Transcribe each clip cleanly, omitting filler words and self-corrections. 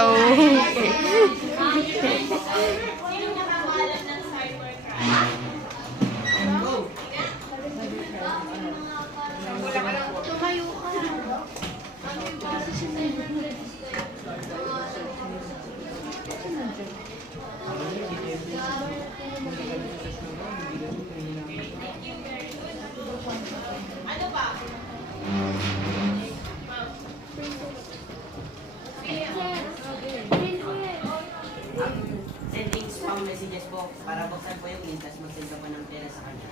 Hello. Sino nakakalam ng cybercrime? Tumayo ka. Ano ba? Sending spam messages po para buksan po yung link, tapos mag-send ka po ng pera sa kanya.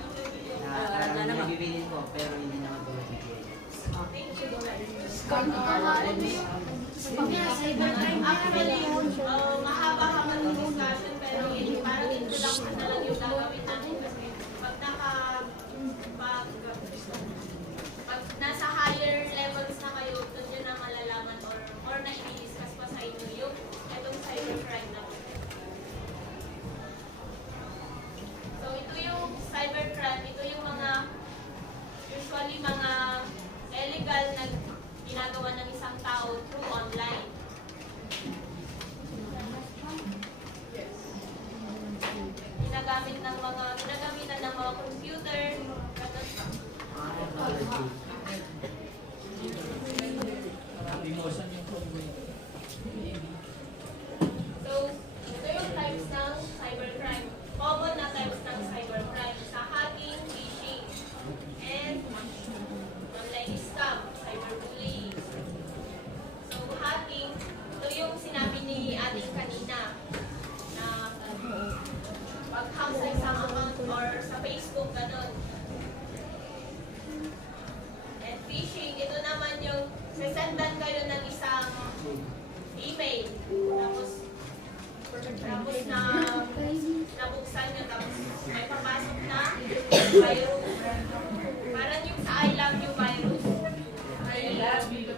Nabibilin po, pero hindi naman po magbibigay. Actually, mahaba-haba ng discussion, pero parang introduction na lang yung gagawin natin kasi pag nasa higher levels na kayo, doon nyo na malalaman or na i-discuss pa sa inyo yung itong cybercrime na. So ito yung cybercrime, ito yung mga usually mga illegal na ginagawa ng isang tao through online. Ginagamitan ng mga computer, so, ito yung types ng cybercrime. Common na types ng cybercrime sa hacking, phishing, and online scam, cyberbullying. So, hacking, ito yung sinabi ni ating kanina na pag-hack sa isang account or sa Facebook, ganun. And phishing, ito naman yung sesendan kayo ng isang email. Tapos nabuksan nyo, tapos may papasok na virus. Parang yung sa I love you virus. I love you.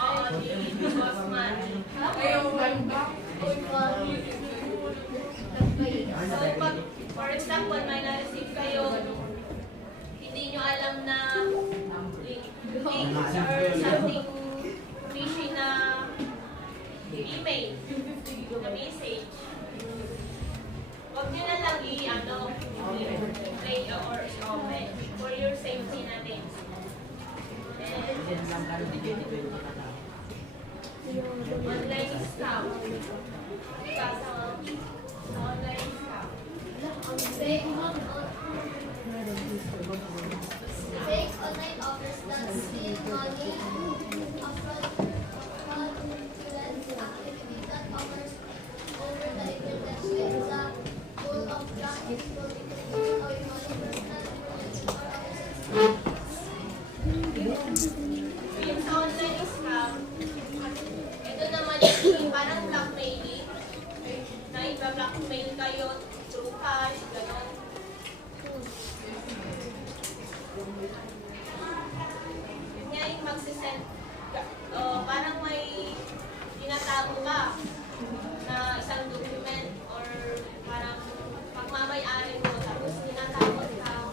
Oo, di Bosman. So, pag, for example, may na-receive kayo, hindi nyo alam na link or something phishing na email, na message. Huwag nyo na lang i-play or i-open for your safety natin. Online scam. Online scam. Fake online offers that steal money, upfront fraudulent activity that offers over the internet with the goal of tracking, exploiting, or money personal information or other Yung sa online scam, ito naman yung parang blackmailing, na iba-blackmail kayo through cash, gano'n. Kanya yung magsisend, parang may tinatago ka na isang document or parang pagmamay-ari mo, tapos tinatakot ka,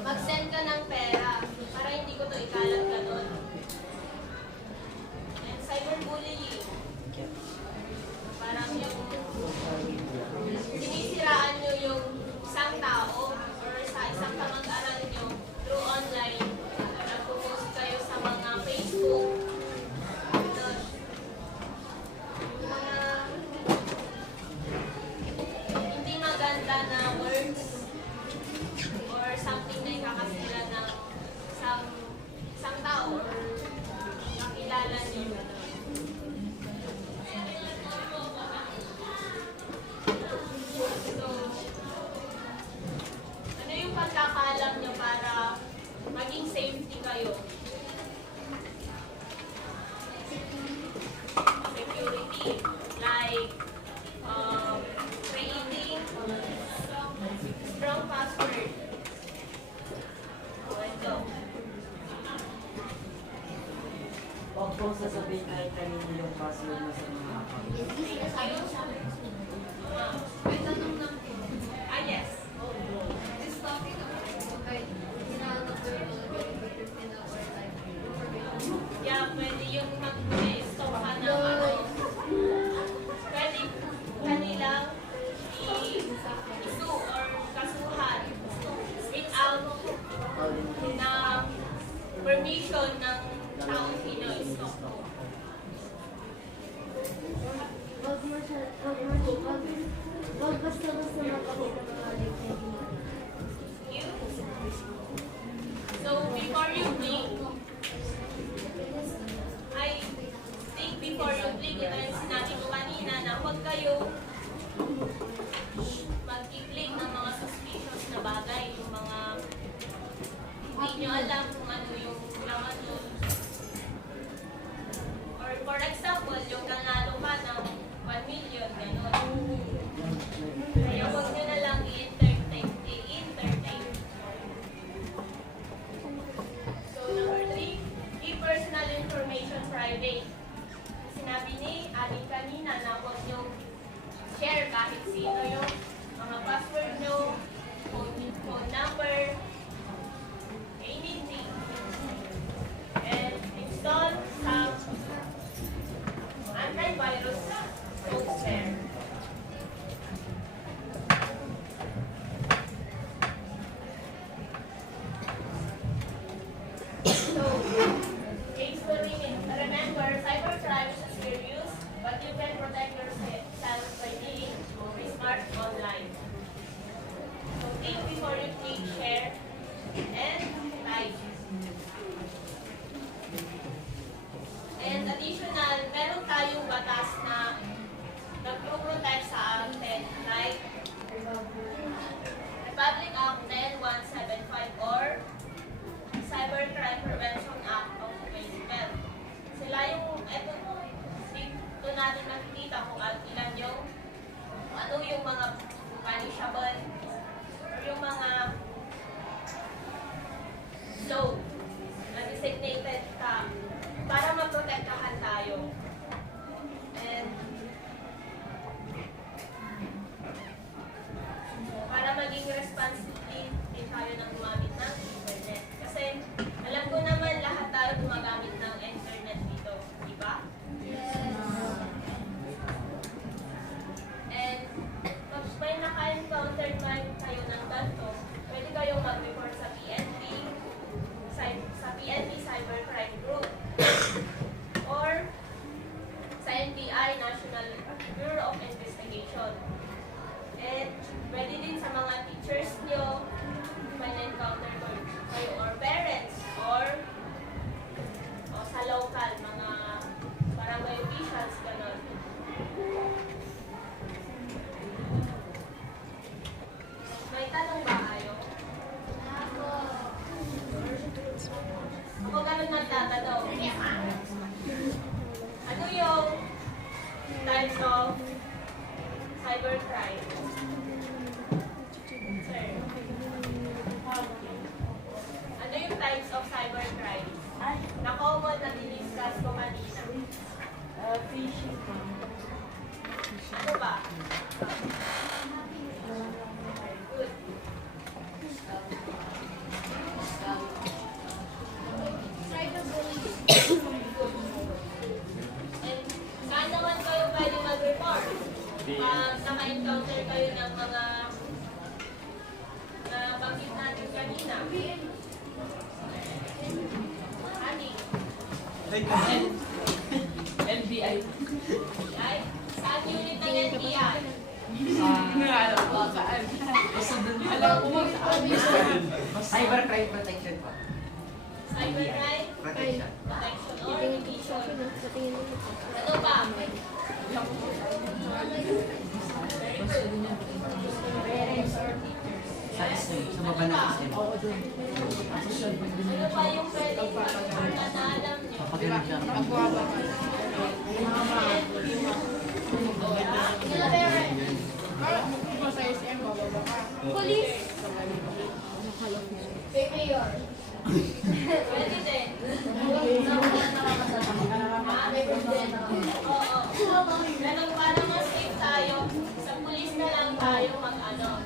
mag-send ka ng pera para hindi ko to ikalat gano'n. And cyberbullying, parang yung sinisiraan nyo yung isang tao or sa isang kamag-aral nyo through online. Nagpo-post kayo sa mga Facebook. Yung mga hindi maganda na words or something na ikakasira ng isang tao or kakilala nyo. So, ano yung pagkakaalam nyo para maging safety kayo? Security, like creating strong password. Ito. Huwag pong sasabihin kahit kanino yung password mo sa mga account. Yes. This topic okay. Yeah, pwede yung mag-guess. Crime Prevention Act of 2012. Sila yung, dito natin makikita kung ilan yung, ano yung mga punishable, or yung mga law na designated ka para maprotektahan tayo. And para maging responsible din tayo ng gumamit ng internet. Kasi alam ko naman lahat tayo gumagamit ng internet dito, di ba? And pag may naka-encounter kayo ng ganito, pwede kayong mag-report sa PNP, sa PNP Cybercrime Group, or sa NBI, National Bureau of Investigation. And pwede din sa mga teachers nyo, may na-encounter kayo, or parents, or sa local, mga barangay officials, gano'n. May tanong ba kayo? Ako ganun nagtatanong. Ano yung types of cybercrime? Sir. Ano yung types of cybercrime? Na common na diniscuss ko kanina. Phishing. Ano ba? Good. And saan naman kayo pwede mag-report? Pag naka-encounter kayo ng mga na banggit natin kanina. Ani? NBI. NBI? Saan unit ng NBI? Alam ko saan. Alam ko mo saan. Cybercrime protection po. Cybercrime? Protection. Protection or division? Ano ba? Parents or teachers? Sa SM, sa baba ng SM. Ano ba yung pwedeng mag-report na alam nyo? Papagaling siya. Sila parents. Police. Mayor. Pwede din. Oo. Ganun para mas safe tayo. Sa police na lang tayo mag-ano.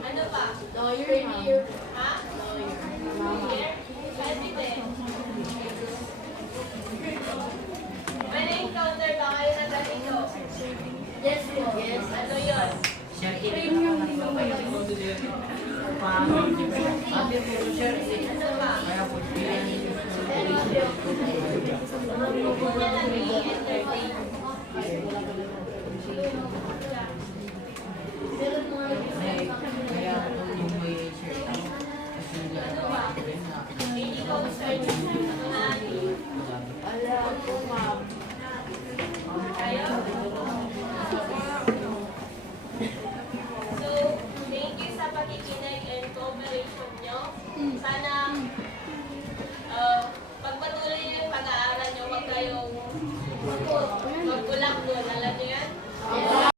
Ano pa? Lawyer. Ha? Lawyer? Pwede din. May na-encounter ba kayo na ganito? Yes po. Yes. Ano yun? Share it. Ano ba? Kaya po, Kukuha lang ni